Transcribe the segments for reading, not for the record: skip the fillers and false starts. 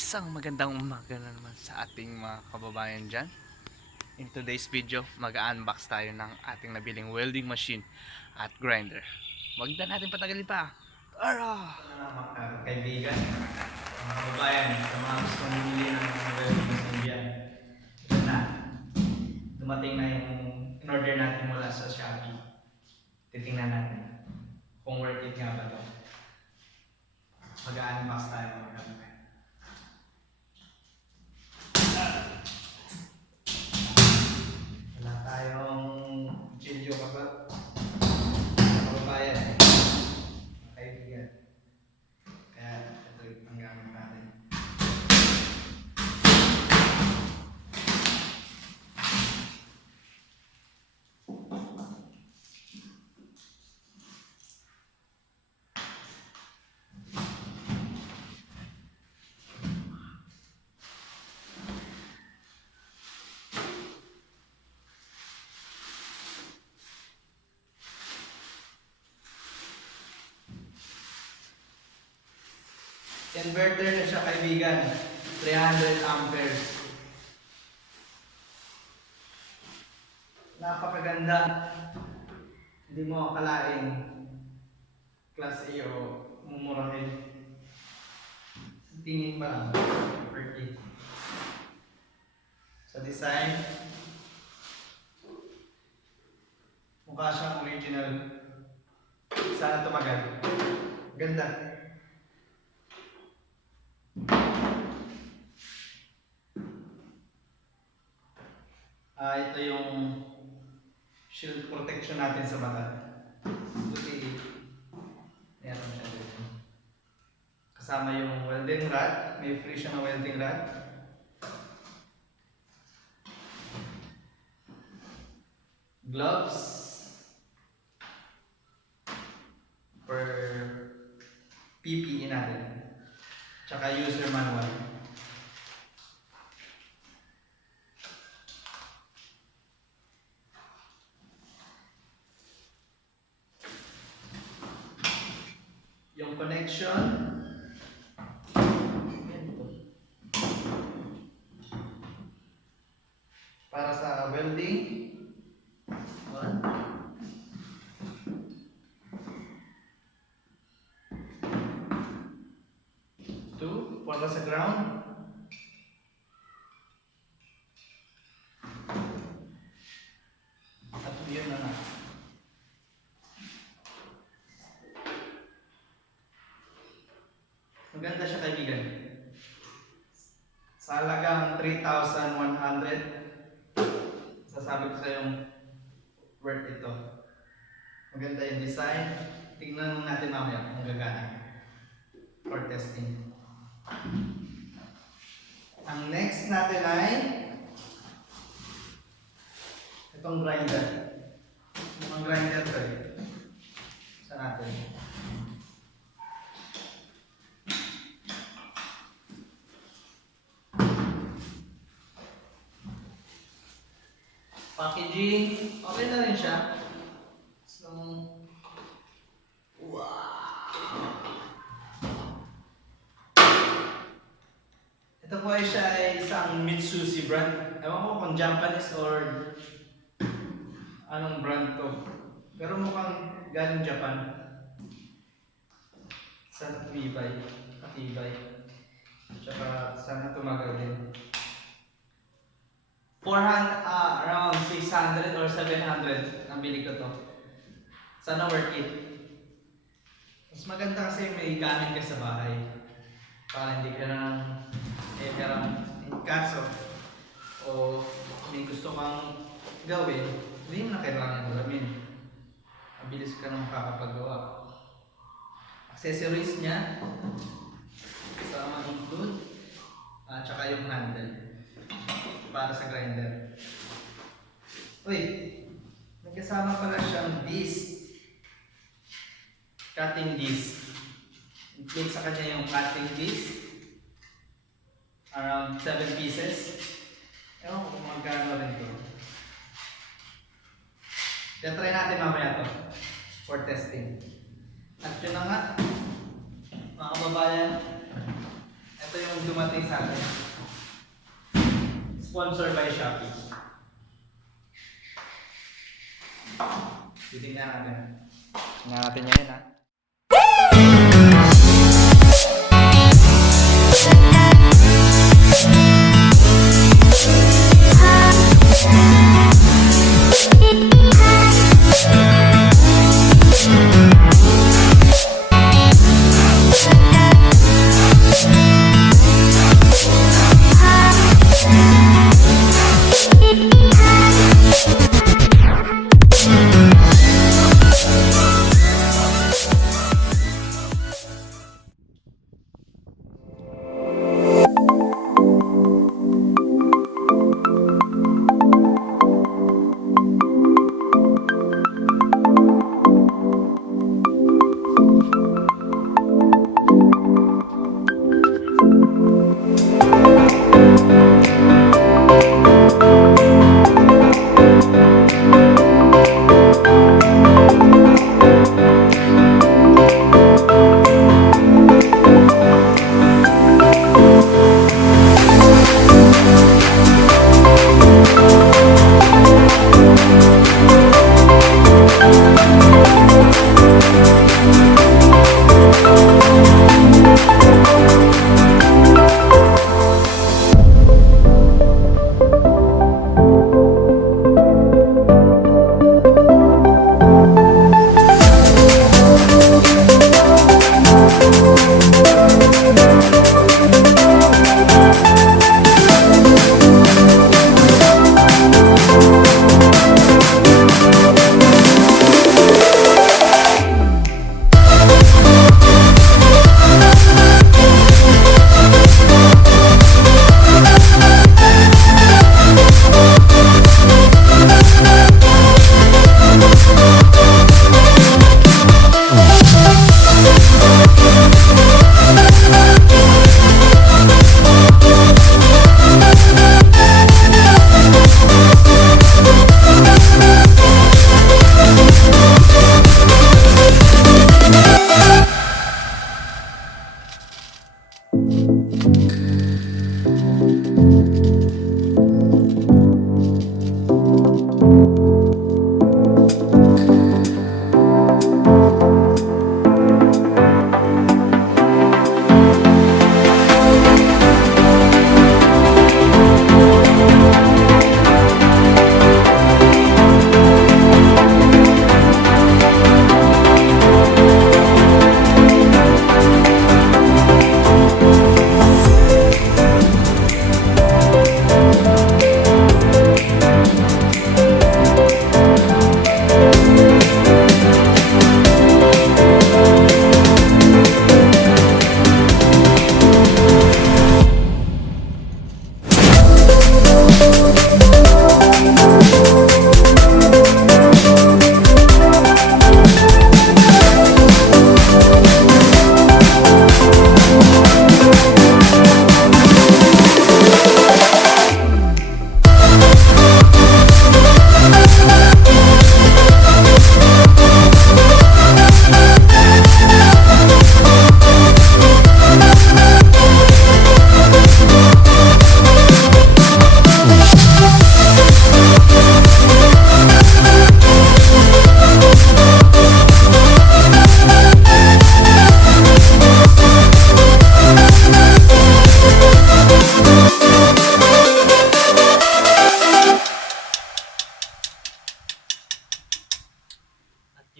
Isang magandang umaga na naman sa ating mga kababayan dyan. In today's video, mag-unbox tayo ng ating nabiling welding machine at grinder. Huwag na natin patagalin pa. Tara! Mga kaibigan, mga kababayan, sa mga gusto bumili ng welding machine dyan. Ito na. Dumating na yung in-order natin mula sa Shopee. Titingnan natin kung worth it nga ba ito. Mag-unbox tayo mga kababayan. Wala tayong video kababayan, mga kaibigan. Kaya ito yung gamit natin. Inverter na siya kaibigan, 300 amperes. Napakaganda. Hindi mo akalain class A o mumurahin. Sa tingin pa lang, worth it. Sa design, mukha siyang original. Sana tumagal. Ganda. Ito yung shield protection natin sa mata. Buti, meron siya dito. Kasama yung welding rod. May free siya na welding rod. Gloves. For PPE natin. Tsaka user manual. Yung connection, para sa welding. 1, 2, para sa ground. At yun na na. Maganda siya kaibigan. Sa halagang 3,100, sasabi ko sa yung worth ito. Maganda yung design. Tingnan natin mamaya kung gagana for testing. Ang next natin ay itong grinder. Itong grinder ko eh. Sa natin. Packaging, okay na rin siya. So, wow! Ito po ay siya ay isang mitsushi brand. Ewan ko kung Japanese or anong brand to. Pero mukhang galing Japan. Sana tumibay, matibay. Tsaka sana tumagal din. 400, around 600 or 700 ang bili ko to. Sana worth it. Mas maganda kasi may gamit ka sa bahay. Para hindi ka nang in kaso o may gusto kang gawin, hindi mo na kailangan gawin. Mabilis ka nang makakapagawa. Accessories niya, kasama include, tsaka yung handle para sa grinder. Uy, may kasama pala siyang disc. Cutting disc. Include sa kanya yung cutting disc. Around 7 pieces. Ewan ko kung magkano rin ito. Kaya try natin mamaya ito for testing. At yun na nga, mga kababayan, Ito yung dumating sa atin. Sponsored by Shopee. Titignan natin. Tingnan natin ngayon ha.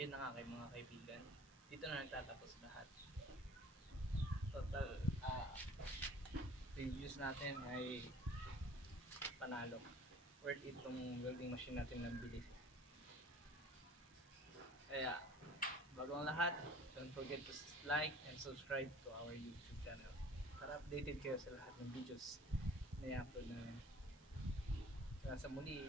Yun na nga kay mga kaibigan. Dito na nagtatapos lahat. Total, reviews natin ay panalo. Worth it tong welding machine natin na bili. Kaya, bago ang lahat, don't forget to like and subscribe to our YouTube channel para updated kayo sa lahat ng videos na i-upload namin. Sa muli,